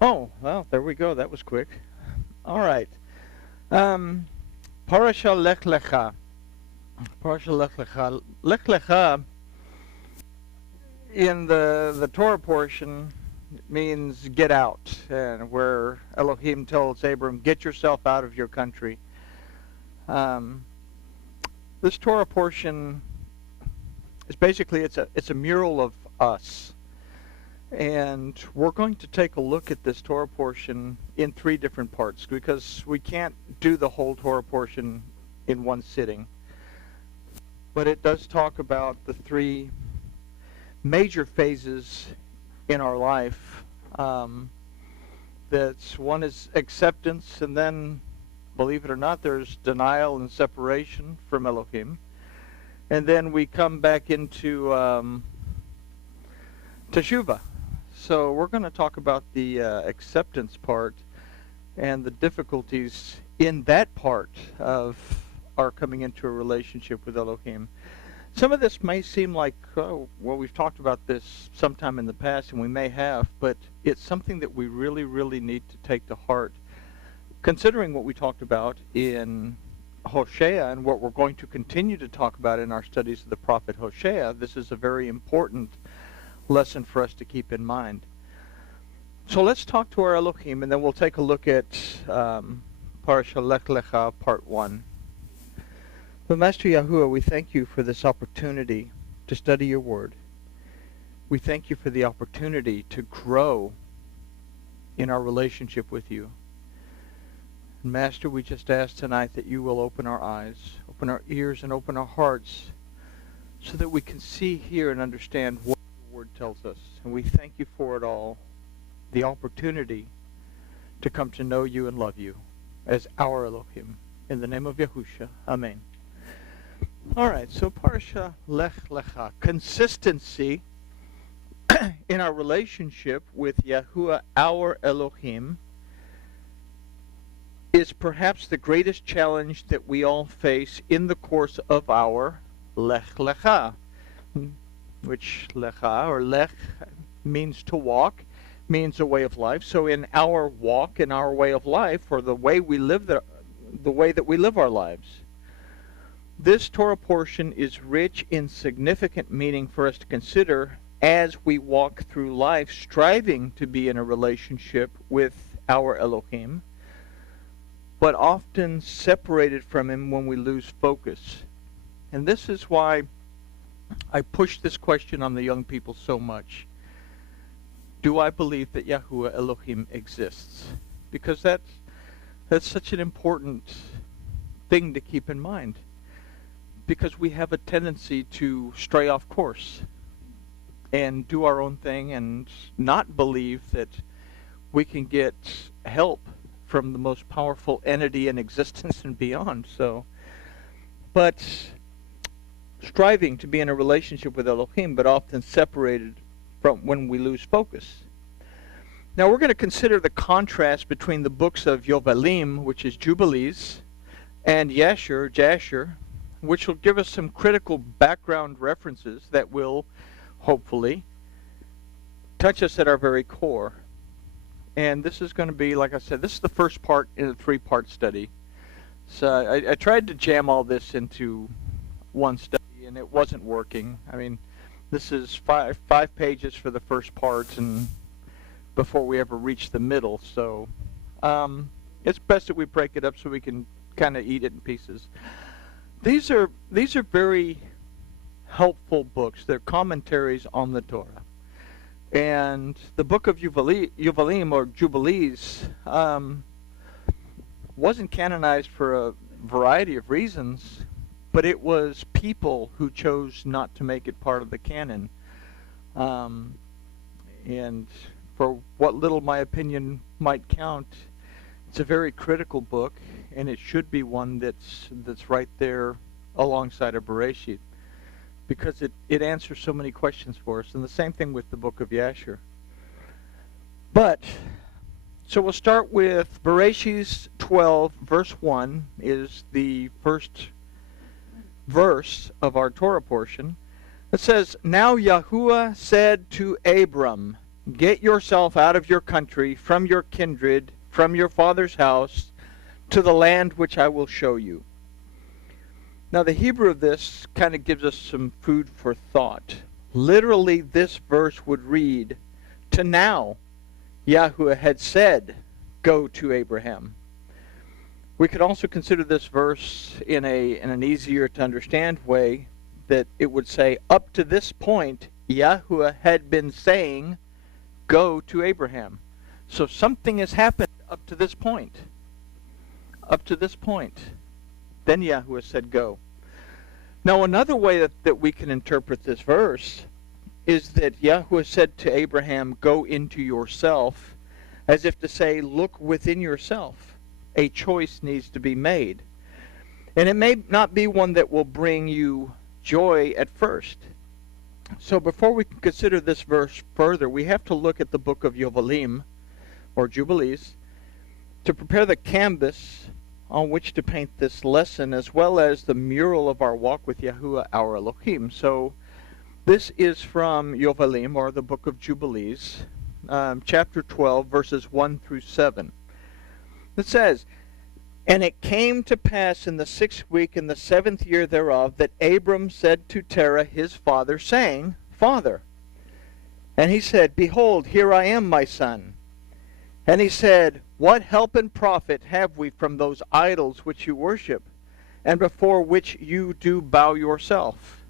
Oh, well, there we go. That was quick. All right. Um, Parsha Lech Lecha. Parsha Lech Lecha. Lech Lecha in the Torah portion means get out, and where Elohim tells Abram, get yourself out of your country. Um, this Torah portion is basically it's a mural of us. And we're going to take a look at this Torah portion in three different parts because we can't do the whole Torah portion in one sitting. But it does talk about the three major phases in our life. That's one is acceptance, and then, believe it or not, there's denial and separation from Elohim. And then we come back into teshuvah. So we're going to talk about the acceptance part and the difficulties in that part of our coming into a relationship with Elohim. Some of this may seem like, oh, well, we've talked about this sometime in the past, and we may have, but it's something that we really, really need to take to heart. Considering what we talked about in Hosea and what we're going to continue to talk about in our studies of the prophet Hosea, this is a very important lesson for us to keep in mind. So let's talk to our Elohim, and then we'll take a look at Parsha Lech Lecha, Part 1. But Master Yahuwah, we thank you for this opportunity to study your word. We thank you for the opportunity to grow in our relationship with you. And Master, we just ask tonight that you will open our eyes, open our ears, and open our hearts so that we can see, hear, and understand what word tells us. And we thank you for it all, the opportunity to come to know you and love you as our Elohim. In the name of Yahusha, Amen. All right, so Parsha Lech Lecha, consistency in our relationship with Yahuwah, our Elohim, is perhaps the greatest challenge that we all face in the course of our Lech Lecha, which Lecha or Lech means to walk, means a way of life. So in our walk, in our way of life, or the way we live the way that we live our lives, this Torah portion is rich in significant meaning for us to consider as we walk through life, striving to be in a relationship with our Elohim, but often separated from him when we lose focus. And this is why I push this question on the young people so much. Do I believe that Yahuwah Elohim exists? Because that's such an important thing to keep in mind. Because we have a tendency to stray off course and do our own thing and not believe that we can get help from the most powerful entity in existence and beyond. But striving to be in a relationship with Elohim, but often separated from when we lose focus. Now we're going to consider the contrast between the books of Yovalim, which is Jubilees, and Jasher, which will give us some critical background references that will, hopefully, touch us at our very core. And this is going to be, like I said, this is the first part in a three-part study. So I tried to jam all this into one study, and it wasn't working. I mean, this is five pages for the first part, and before we ever reach the middle. So it's best that we break it up so we can kind of eat it in pieces. These are very helpful books. They're commentaries on the Torah. And the book of Yovalim, or Jubilees, wasn't canonized for a variety of reasons, but it was people who chose not to make it part of the canon. And for what little my opinion might count, it's a very critical book, and it should be one that's right there alongside of Bereshit, because it answers so many questions for us. And the same thing with the book of Jasher. So we'll start with Bereshit 12, verse 1 is the first verse of our Torah portion. It says, Now Yahuwah said to Abram. Get yourself out of your country, from your kindred, from your father's house, to the land which I will show you. Now the Hebrew of this kind of gives us some food for thought. Literally, this verse would read, to now, Yahuwah had said, go to Abraham. We could also consider this verse in an easier to understand way, that it would say, up to this point, Yahuwah had been saying, go to Abraham. So something has happened up to this point. Up to this point. Then Yahuwah said, go. Now another way that we can interpret this verse is that Yahuwah said to Abraham, go into yourself, as if to say, look within yourself. A choice needs to be made. And it may not be one that will bring you joy at first. So before we can consider this verse further, we have to look at the book of Yovelim, or Jubilees, to prepare the canvas on which to paint this lesson, as well as the mural of our walk with Yahuwah, our Elohim. So this is from Yovelim, or the book of Jubilees, chapter 12, verses 1 through 7. It says, and it came to pass in the 6th week in the 7th year thereof, that Abram said to Terah his father, saying, Father. And he said, Behold, here I am, my son. And he said, What help and profit have we from those idols which you worship, and before which you do bow yourself?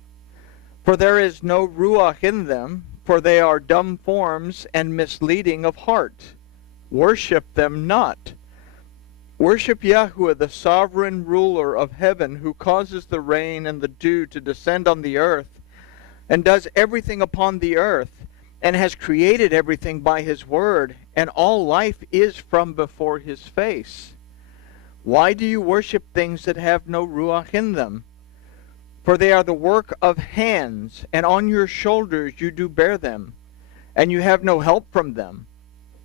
For there is no ruach in them, for they are dumb forms and misleading of heart. Worship them not. Worship Yahuwah, the sovereign ruler of heaven, who causes the rain and the dew to descend on the earth, and does everything upon the earth, and has created everything by his word, and all life is from before his face. Why do you worship things that have no ruach in them? For they are the work of hands, and on your shoulders you do bear them, and you have no help from them.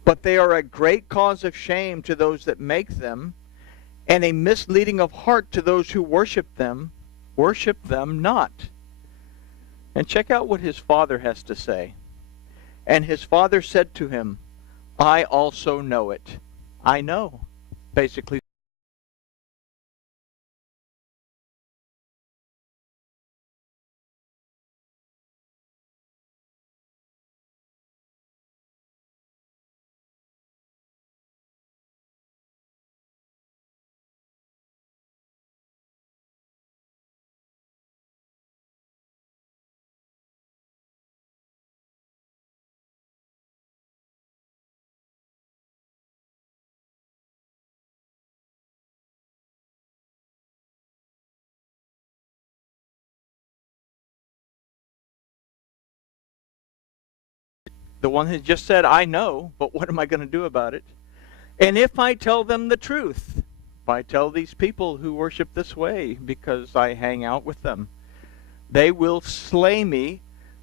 But they are a great cause of shame to those that make them, and a misleading of heart to those who worship them. Worship them not. And check out what his father has to say. And his father said to him, I also know it. I know. Basically, the one has just said, I know, but what am I going to do about it? And if I tell them the truth, if I tell these people who worship this way because I hang out with them, they will slay me,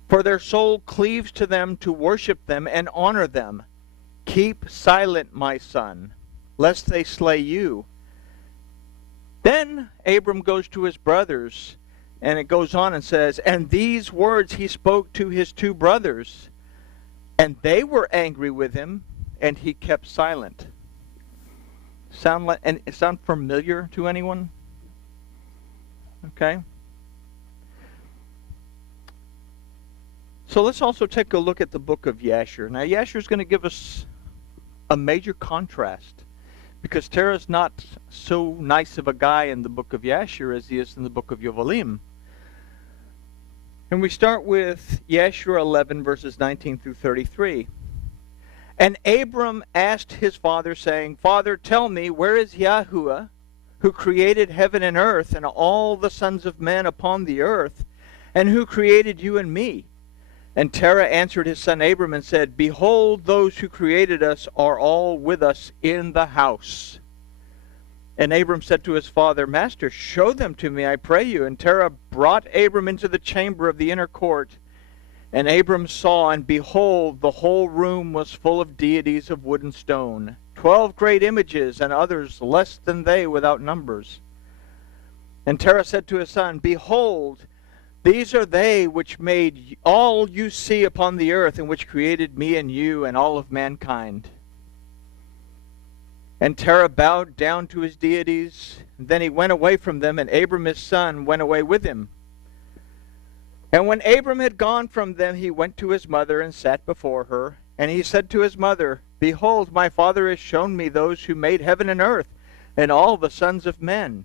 for their soul cleaves to them to worship them and honor them. Keep silent, my son, lest they slay you. Then Abram goes to his brothers, and it goes on and says, and these words he spoke to his 2 brothers, and they were angry with him, and he kept silent. Sound familiar to anyone? Okay. So let's also take a look at the book of Yashar. Now Yashar is going to give us a major contrast, because Terah's not so nice of a guy in the book of Yashar as he is in the book of Yovelim. And we start with Yashar 11, verses 19 through 33. And Abram asked his father, saying, Father, tell me, where is Yahuwah, who created heaven and earth, and all the sons of men upon the earth, and who created you and me? And Terah answered his son Abram and said, Behold, those who created us are all with us in the house. And Abram said to his father, Master, show them to me, I pray you. And Terah brought Abram into the chamber of the inner court. And Abram saw, and behold, the whole room was full of deities of wood and stone, 12 great images, and others less than they without numbers. And Terah said to his son, Behold, These are they which made all you see upon the earth, and which created me and you and all of mankind. And Terah bowed down to his deities. Then he went away from them, and Abram his son went away with him. And when Abram had gone from them, he went to his mother and sat before her. And he said to his mother, Behold, my father has shown me those who made heaven and earth, and all the sons of men.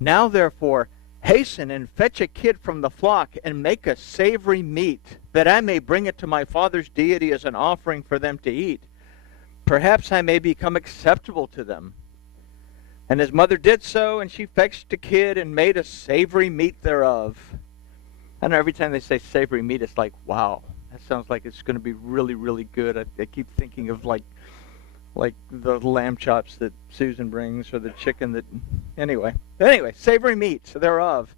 Now therefore, hasten and fetch a kid from the flock, and make a savory meat, that I may bring it to my father's deity as an offering for them to eat. Perhaps I may become acceptable to them. And his mother did so, and she fetched a kid and made a savory meat thereof. I know every time they say savory meat, it's like, wow, that sounds like it's going to be really, really good. I keep thinking of like the lamb chops that Susan brings, or the chicken that, anyway, savory meat thereof,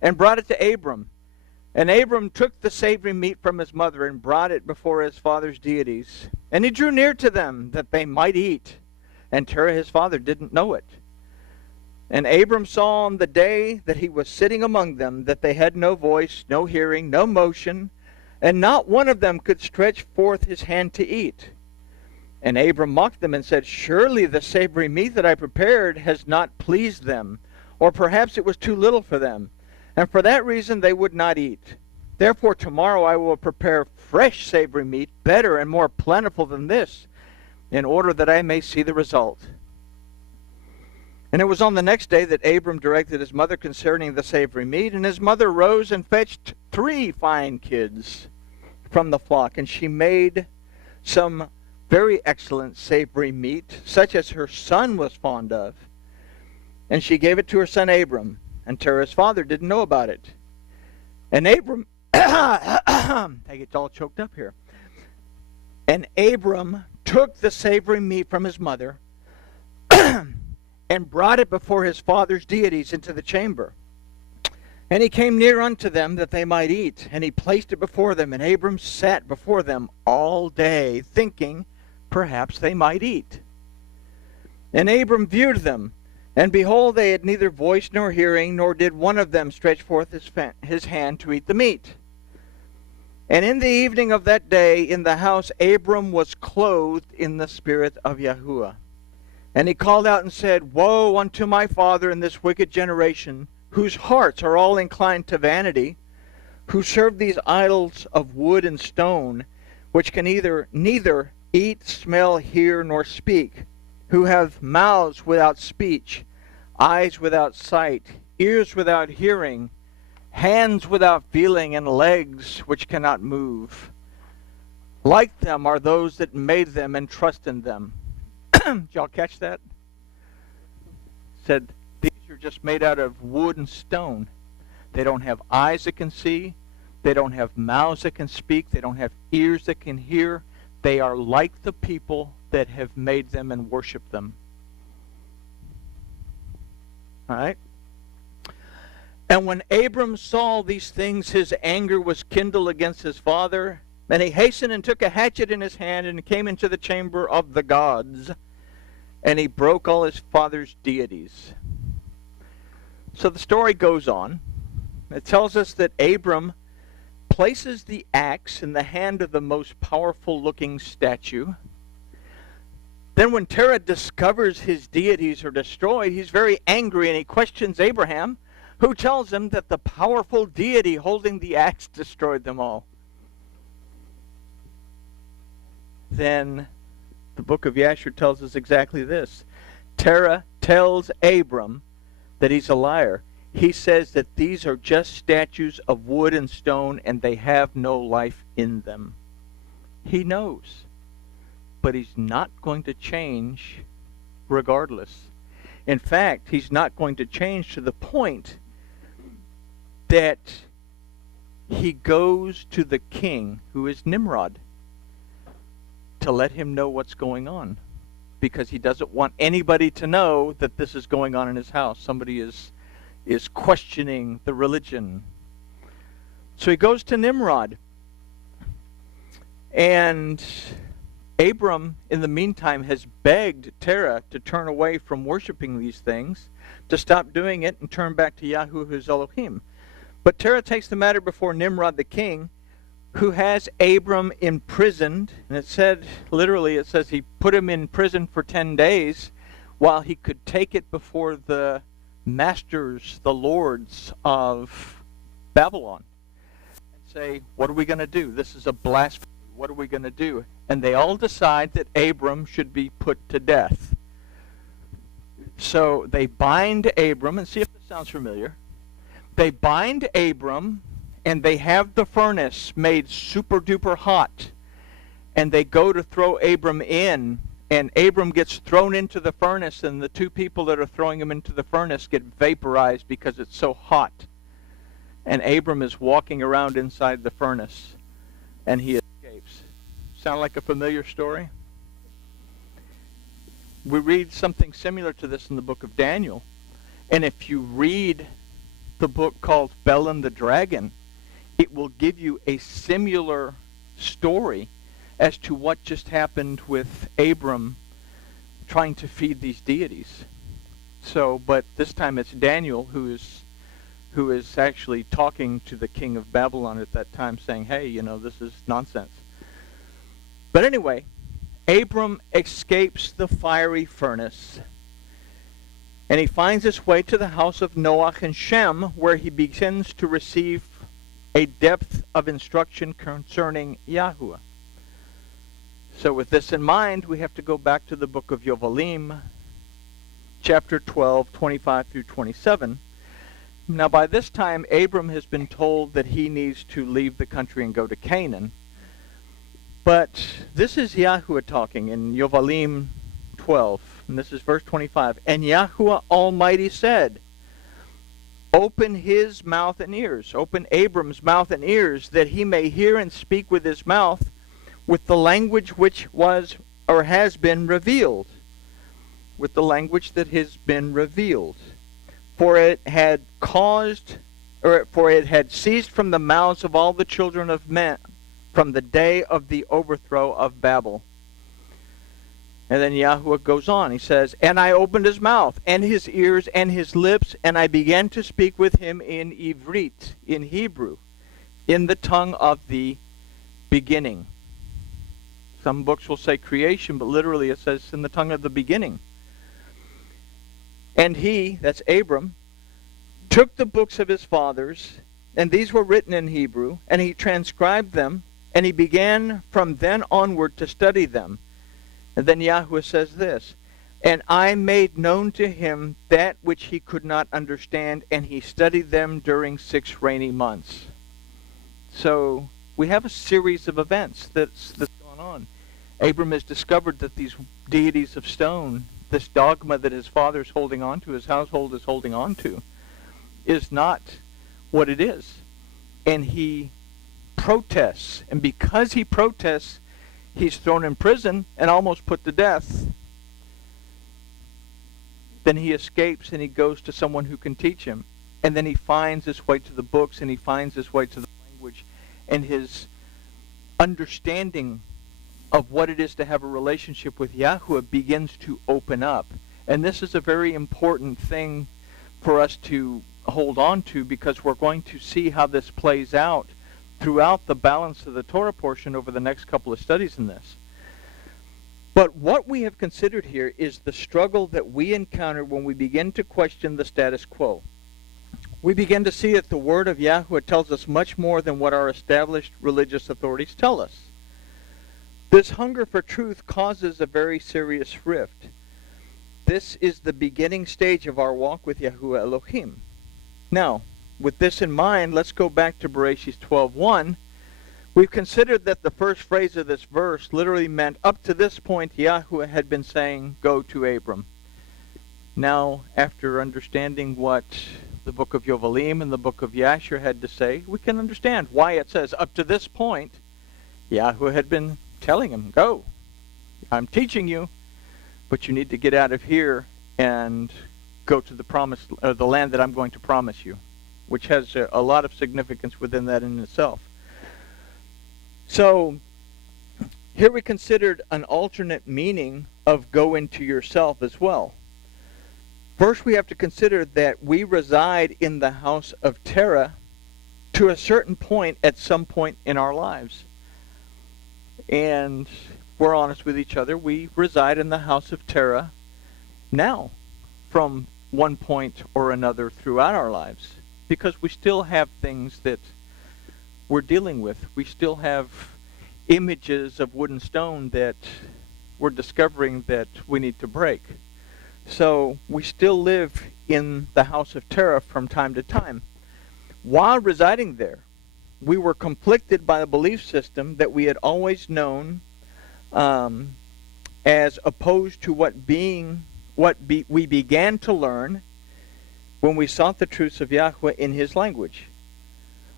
and brought it to Abram. And Abram took the savory meat from his mother and brought it before his father's deities. And he drew near to them that they might eat. And Terah his father didn't know it. And Abram saw on the day that he was sitting among them that they had no voice, no hearing, no motion, and not one of them could stretch forth his hand to eat. And Abram mocked them and said, Surely the savory meat that I prepared has not pleased them, or perhaps it was too little for them. And for that reason they would not eat. Therefore tomorrow I will prepare fresh savory meat, better and more plentiful than this, in order that I may see the result. And it was on the next day that Abram directed his mother concerning the savory meat, and his mother rose and fetched 3 fine kids from the flock, and she made some very excellent savory meat, such as her son was fond of. And she gave it to her son Abram. And Terah's father didn't know about it. And Abram, I get all choked up here. And Abram took the savory meat from his mother and brought it before his father's deities into the chamber. And he came near unto them that they might eat. And he placed it before them. And Abram sat before them all day, thinking perhaps they might eat. And Abram viewed them. And behold, they had neither voice nor hearing, nor did one of them stretch forth his hand to eat the meat. And in the evening of that day in the house Abram was clothed in the spirit of Yahuwah. And he called out and said, Woe unto my father in this wicked generation, whose hearts are all inclined to vanity, who serve these idols of wood and stone, which can neither eat, smell, hear, nor speak, who have mouths without speech, eyes without sight, ears without hearing, hands without feeling, and legs which cannot move. Like them are those that made them and trust in them. Did y'all catch that? Said, these are just made out of wood and stone. They don't have eyes that can see. They don't have mouths that can speak. They don't have ears that can hear. They are like the people that have made them and worship them. All right? And when Abram saw these things, his anger was kindled against his father. And he hastened and took a hatchet in his hand and came into the chamber of the gods. And he broke all his father's deities. So the story goes on. It tells us that Abram places the axe in the hand of the most powerful looking statue. Then when Terah discovers his deities are destroyed, he's very angry and he questions Abraham, who tells him that the powerful deity holding the axe destroyed them all. Then the book of Yashar tells us exactly this. Terah tells Abram that he's a liar. He says that these are just statues of wood and stone and they have no life in them. He knows. But he's not going to change regardless. In fact, he's not going to change to the point that he goes to the king, who is Nimrod, to let him know what's going on. Because he doesn't want anybody to know that this is going on in his house. Somebody is questioning the religion. So he goes to Nimrod. And Abram, in the meantime, has begged Terah to turn away from worshiping these things, to stop doing it and turn back to Yahuwah his Elohim. But Terah takes the matter before Nimrod the king, who has Abram imprisoned. And it said, literally, it says he put him in prison for 10 days while he could take it before the masters, the lords of Babylon, and say, what are we going to do? This is a blasphemy. What are we going to do? And they all decide that Abram should be put to death. So they bind Abram, and see if this sounds familiar. They bind Abram, and they have the furnace made super duper hot, and they go to throw Abram in, and Abram gets thrown into the furnace, and the two people that are throwing him into the furnace get vaporized because it's so hot. And Abram is walking around inside the furnace, and he escapes. Sound like a familiar story? We read something similar to this in the book of Daniel. And if you read the book called Bel the Dragon, it will give you a similar story as to what just happened with Abram trying to feed these deities. So, but this time it's Daniel who is actually talking to the king of Babylon at that time, saying, hey, you know, this is nonsense. But anyway, Abram escapes the fiery furnace, and he finds his way to the house of Noah and Shem, where he begins to receive a depth of instruction concerning Yahuwah. So with this in mind, we have to go back to the book of Yovalim, chapter 12, 25 through 27. Now by this time, Abram has been told that he needs to leave the country and go to Canaan. But this is Yahuwah talking in Yovalim 12, and this is verse 25. And Yahuwah Almighty said, open his mouth and ears, open Abram's mouth and ears, that he may hear and speak with his mouth, with the language which was or has been revealed, with the language that has been revealed. For it had ceased from the mouths of all the children of men, from the day of the overthrow of Babel. And then Yahuwah goes on. He says, and I opened his mouth, and his ears, and his lips, and I began to speak with him in Ivrit, in Hebrew, in the tongue of the beginning. Some books will say creation, but literally it says in the tongue of the beginning. And he, that's Abram, took the books of his fathers, and these were written in Hebrew, and he transcribed them, and he began from then onward to study them. And then Yahuwah says this, and I made known to him that which he could not understand, and he studied them during 6 rainy months. So we have a series of events that's gone on. Abram has discovered that these deities of stone, this dogma that his father's holding on to, his household is holding on to, is not what it is. And he protests. And because he protests, he's thrown in prison and almost put to death. Then he escapes and he goes to someone who can teach him. And then he finds his way to the books, and he finds his way to the language, and his understanding of what it is to have a relationship with Yahuwah begins to open up. And this is a very important thing for us to hold on to, because we're going to see how this plays out throughout the balance of the Torah portion over the next couple of studies in this. But what we have considered here is the struggle that we encounter when we begin to question the status quo. We begin to see that the word of Yahuwah tells us much more than what our established religious authorities tell us. This hunger for truth causes a very serious rift. This is the beginning stage of our walk with Yahuwah Elohim. Now, with this in mind, let's go back to Bereshit 12:1. We've considered that the first phrase of this verse literally meant up to this point Yahuwah had been saying, go to Abram. Now, after understanding what the book of Yovalim and the book of Yashar had to say, we can understand why it says up to this point Yahuwah had been telling him, go. I'm teaching you, but you need to get out of here and go to the land that I'm going to promise you, which has a lot of significance within that in itself. So here we considered an alternate meaning of go into yourself as well. First, we have to consider that we reside in the house of Terah to a certain point at some point in our lives. And we're honest with each other. We reside in the house of Terah now from one point or another throughout our lives, because we still have things that we're dealing with. We still have images of wood and stone that we're discovering that we need to break. So we still live in the house of Terah from time to time. While residing there, we were conflicted by a belief system that we had always known, as opposed to we began to learn when we sought the truths of Yahweh in his language.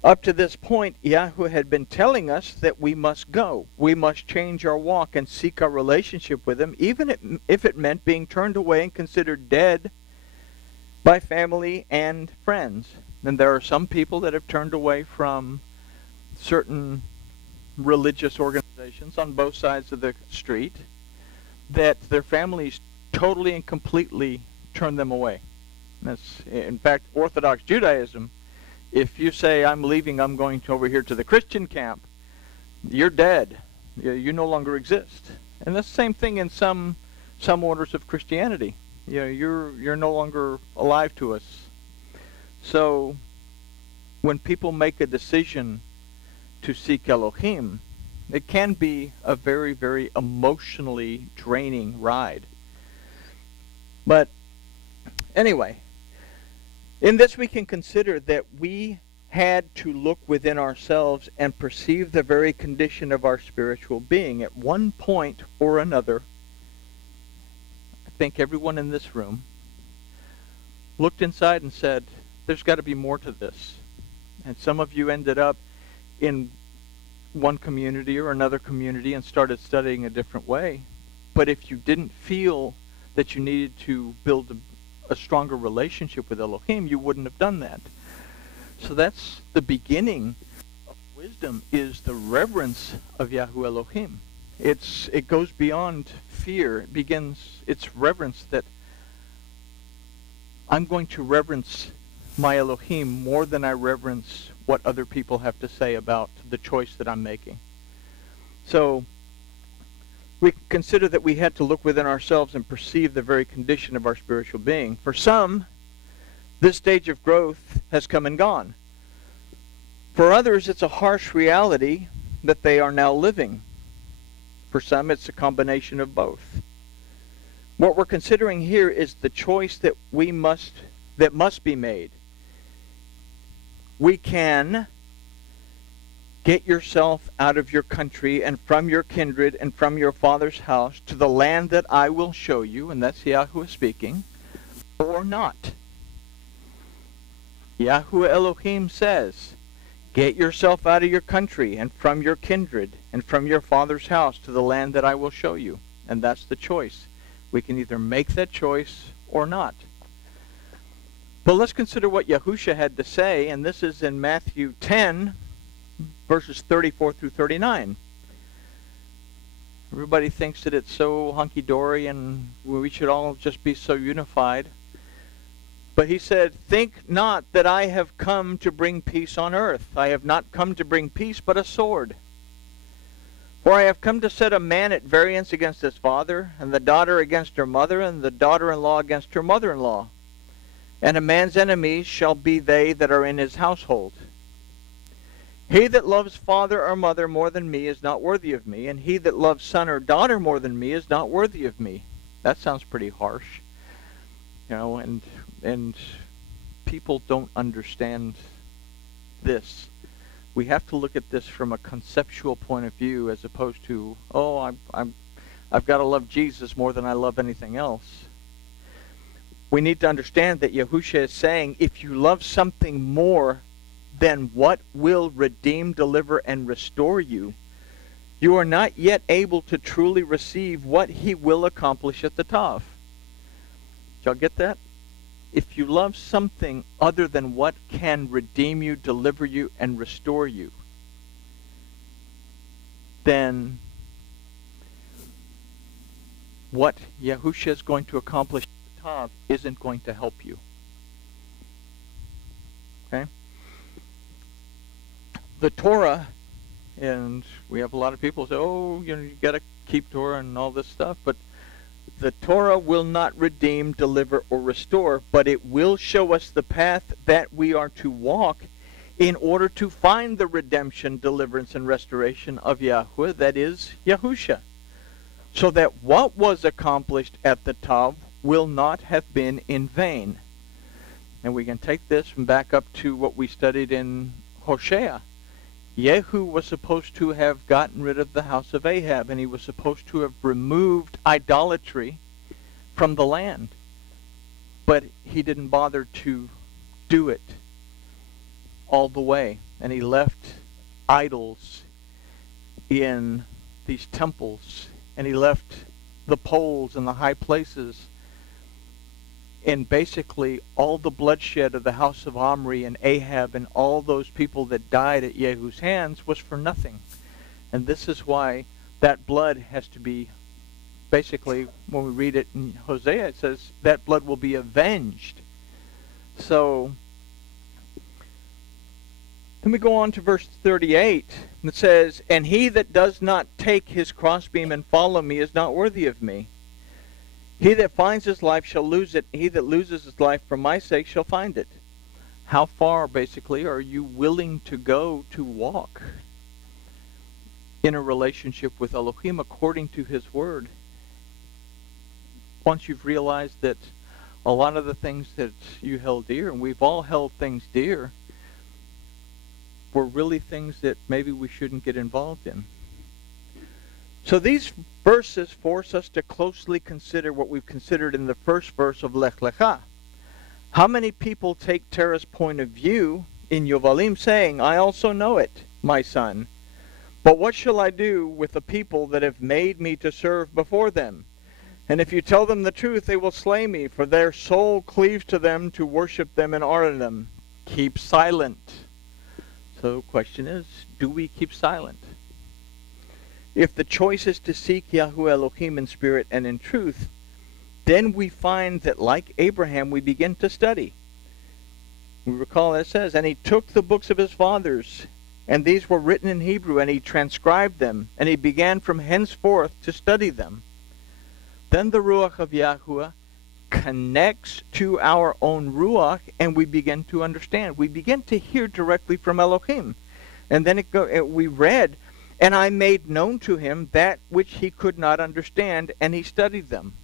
Up to this point, Yahweh had been telling us that we must go. We must change our walk and seek our relationship with him, even if it meant being turned away and considered dead by family and friends. And there are some people that have turned away from certain religious organizations on both sides of the street, that their families totally and completely turn them away. That's, in fact, Orthodox Judaism. If you say, I'm leaving, I'm going over here to the Christian camp, you're dead. You no longer exist. And that's the same thing in some orders of Christianity. You're no longer alive to us. So when people make a decision to seek Elohim, it can be a very, very emotionally draining ride. But anyway, in this we can consider that we had to look within ourselves and perceive the very condition of our spiritual being. At one point or another, I think everyone in this room looked inside and said, there's got to be more to this. And some of you ended up in one community or another community and started studying a different way. But if you didn't feel that you needed to build a stronger relationship with Elohim, you wouldn't have done that. So that's the beginning of wisdom, is the reverence of Yahweh Elohim. It goes beyond fear. It's reverence that I'm going to reverence my Elohim more than I reverence what other people have to say about the choice that I'm making. So we consider that we had to look within ourselves and perceive the very condition of our spiritual being. For some, this stage of growth has come and gone. For others, it's a harsh reality that they are now living. For some, it's a combination of both. What we're considering here is the choice that must be made. We can get yourself out of your country and from your kindred and from your father's house to the land that I will show you, and that's Yahweh speaking, or not. Yahweh Elohim says, get yourself out of your country and from your kindred and from your father's house to the land that I will show you. And that's the choice. We can either make that choice or not. But let's consider what Yahusha had to say, and this is in Matthew 10, verses 34 through 39. Everybody thinks that it's so hunky-dory and we should all just be so unified. But he said, think not that I have come to bring peace on earth. I have not come to bring peace, but a sword. For I have come to set a man at variance against his father, and the daughter against her mother, and the daughter-in-law against her mother-in-law. And a man's enemies shall be they that are in his household. He that loves father or mother more than me is not worthy of me, and he that loves son or daughter more than me is not worthy of me. That sounds pretty harsh. And people don't understand this. We have to look at this from a conceptual point of view, as opposed to, I've got to love Jesus more than I love anything else. We need to understand that Yahusha is saying, if you love something more than what will redeem, deliver, and restore you, you are not yet able to truly receive what he will accomplish at the top. Did y'all get that? If you love something other than what can redeem you, deliver you, and restore you, then what Yahusha is going to accomplish at the top isn't going to help you. Okay? the Torah, and we have a lot of people say, oh, you got to keep Torah and all this stuff, but the Torah will not redeem, deliver, or restore, but it will show us the path that we are to walk in order to find the redemption, deliverance, and restoration of Yahweh, that is, Yahusha. So that what was accomplished at the Tav will not have been in vain. And we can take this from back up to what we studied in Hosea. Yehu was supposed to have gotten rid of the house of Ahab, and he was supposed to have removed idolatry from the land. But he didn't bother to do it all the way. And he left idols in these temples, and he left the poles in the high places. And basically, all the bloodshed of the house of Omri and Ahab and all those people that died at Yehu's hands was for nothing. And this is why that blood has to be, basically, when we read it in Hosea, it says that blood will be avenged. So, then we go on to verse 38. And it says, and he that does not take his crossbeam and follow me is not worthy of me. He that finds his life shall lose it. He that loses his life for my sake shall find it. How far, basically, are you willing to go to walk in a relationship with Elohim according to his word? Once you've realized that a lot of the things that you held dear, and we've all held things dear, were really things that maybe we shouldn't get involved in. So these verses force us to closely consider what we've considered in the first verse of Lech Lecha. How many people take Terah's point of view in Yovalim, saying, I also know it, my son, but what shall I do with the people that have made me to serve before them? And if you tell them the truth, they will slay me, for their soul cleaves to them to worship them and honor them. Keep silent. So the question is, do we keep silent? If the choice is to seek Yahweh Elohim in spirit and in truth, then we find that, like Abraham, we begin to study. We recall that it says, and he took the books of his fathers, and these were written in Hebrew, and he transcribed them, and he began from henceforth to study them. Then the Ruach of Yahweh connects to our own Ruach, and we begin to understand. We begin to hear directly from Elohim. And then we read, and I made known to him that which he could not understand, and he studied them.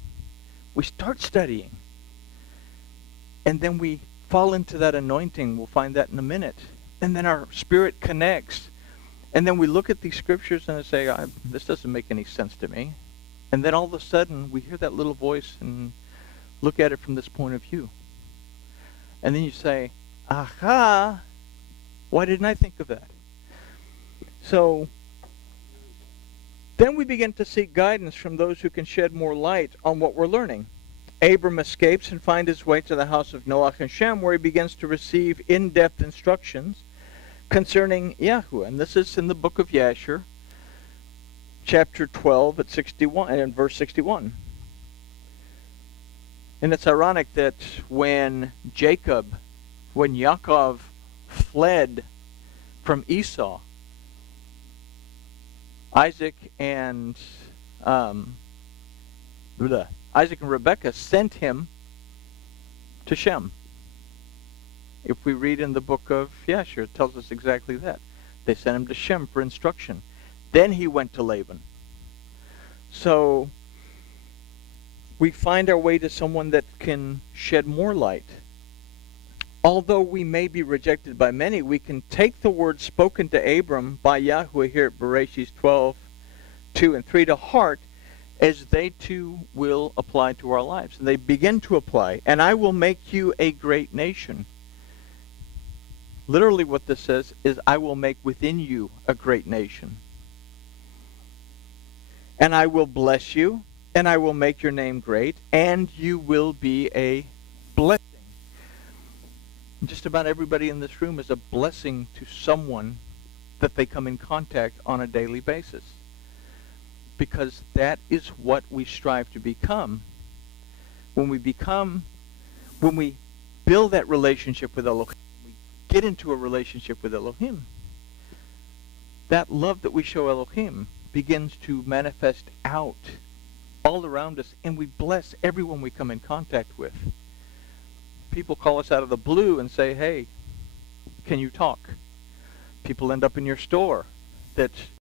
We start studying. And then we fall into that anointing. We'll find that in a minute. And then our spirit connects. And then we look at these scriptures and say, this doesn't make any sense to me. And then all of a sudden, we hear that little voice and look at it from this point of view. And then you say, aha, why didn't I think of that? So then we begin to seek guidance from those who can shed more light on what we're learning. Abram escapes and finds his way to the house of Noach and Shem, where he begins to receive in-depth instructions concerning Yahweh. And this is in the book of Yashar, chapter 12 at 61 and verse 61. And it's ironic that when Yaakov fled from Esau, Isaac and Rebekah sent him to Shem. If we read in the book of Yashar, it tells us exactly that. They sent him to Shem for instruction. Then he went to Laban. So we find our way to someone that can shed more light. Although we may be rejected by many, we can take the words spoken to Abram by Yahweh here at Bereshit 12:2 and 3 to heart, as they too will apply to our lives. And they begin to apply. And I will make you a great nation. Literally what this says is, I will make within you a great nation. And I will bless you, and I will make your name great, and you will be a blessing. Just about everybody in this room is a blessing to someone that they come in contact on a daily basis. Because that is what we strive to become. When we build that relationship with Elohim, we get into a relationship with Elohim, that love that we show Elohim begins to manifest out all around us, and we bless everyone we come in contact with. People call us out of the blue and say, hey, can you talk? People end up in your store that